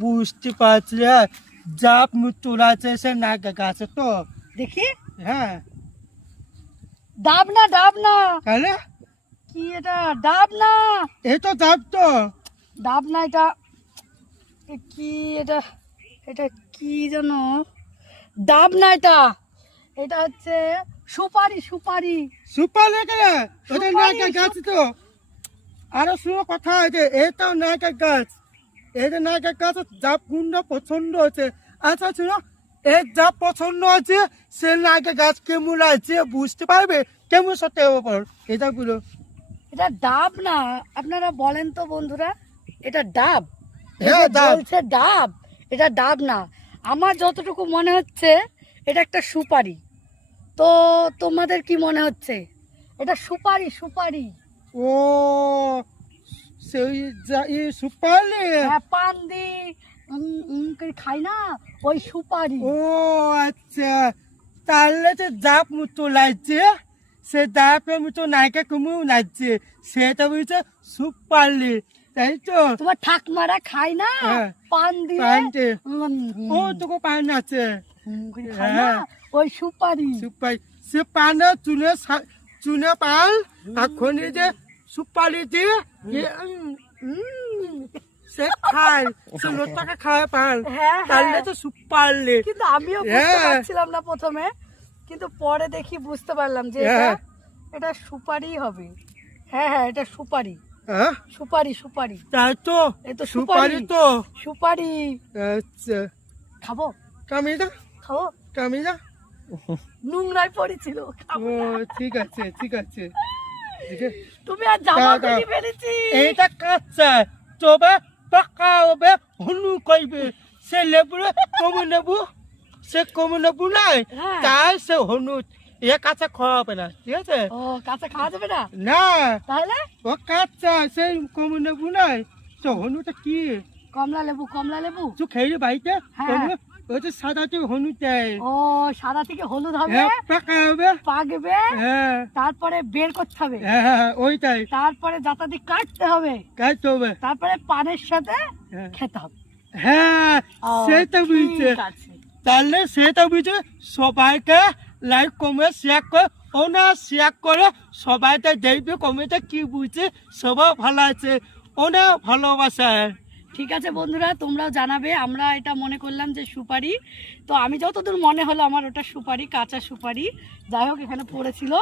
বুঝতে পারছি জাপ তোলাছে সে নাকে গাছে তো দেখি হ্যাঁ ডাব না তাহলে কি এটা ডাব না এই তো জাপ তো ডাব না এটা কি এটা এটা কি জানো ডাব না এটা হচ্ছে সুপারি সুপার লেগে ওটা সুপারি, নাকে গাছ তো আরো শুনো কথা আছে এটাও নাকে গাছ এটা নাকে গাছ জাপ গুন্ড পছন্দ আছে আচ্ছা শুনো এই জাপ পছন্দ আছে সে নাকে গাছ কেমন আছে বুঝতে পারবে কেমন সত্যি ওপর এটা গুলো এটা ডাব না আপনারা বলেন তো বন্ধুরা এটা ডাব হ্যাঁ, এটা ডাব। বলছে ডাব এটা ডাব না আমার যতটুকু মনে হচ্ছে এটা একটা সুপারি তো তোমাদের কি মনে হচ্ছে এটা সুপারি ও সেই সুপার হ্যাঁ পান দি করে খাই না ওই সুপারি ও আচ্ছা তাহলে যে জাপ মতো লাগছে সে জাপের মতো নায়িকা কমু লাগছে সেটা বলছে সুপারলি তাই তো তোমার ঠাকমারা খাই না হ্যাঁ, পান দিয়ে পানতে উম, ও তোকে পান আছে করে খাই না হ্যাঁ। ওই সুপারি সুপার সে পানে চুনে পাল এখন যে সুপারি দিয়ে সে খায় সে লোটাকে খায় পাল হ্যাঁ তাহলে তো সুপারলি কিন্তু আমিও বুঝতে হ্যাঁ। পারছিলাম না প্রথমে কিন্তু পরে দেখি বুঝতে পারলাম যে হ্যাঁ। এটা সুপারি হবে হ্যাঁ এটা সুপারি হ্যাঁ সুপারি তাই তো এই তো সুপারি তো সুপারি আচ্ছা খাবো কামিদা কামিদা নোংরায় পড়েছিল খাবো ও না। ঠিক আছে ঠিক আছে তুমি আর জামা দাও, দাও। খুলে ফেলেছি এইটা কাঁচা তবে পাকা হবে হনু কইবে সে লেবু সে কমু নেবু নাই হ্যাঁ। তাই সে হনুদ এ কাঁচা খাওয়া হবে না ঠিক আছে ও কাঁচা খাওয়া যাবে না না তাহলে ও কাঁচা সেই কমু নেবু নাই তো হনুটা কি কমলা লেবু তুই খেয়ে বাড়িতে হ্যাঁ। ওই যে সাদা তুই হনু দেয় ও সাদা থেকে হলুদ হবে হ্যাঁ পাকা হবে পাকবে হ্যাঁ তারপরে বের করতে হবে হ্যাঁ ওইটাই তারপরে যাতা দিয়ে কাটতে হবে কাজ হবে তারপরে পানের সাথে হ্যাঁ। খেতে হবে হ্যাঁ ও, সেটা বুঝছে ঠিক আছে। তাহলে সেটা বুঝে সবাইকে লাইক কমেন্ট শেয়ার করে ওনা শেয়ার করে সবাইটা দেখবে কমেন্টে কি বুঝছে সবাই ভালো আছে ওনা ভালোবাসায় ঠিক আছে বন্ধুরা তোমরাও জানাবে আমরা এটা মনে করলাম যে সুপারি তো আমি যতদূর মনে হলো আমার ওটা সুপারি কাঁচা সুপারি যাই হোক এখানে পড়েছিল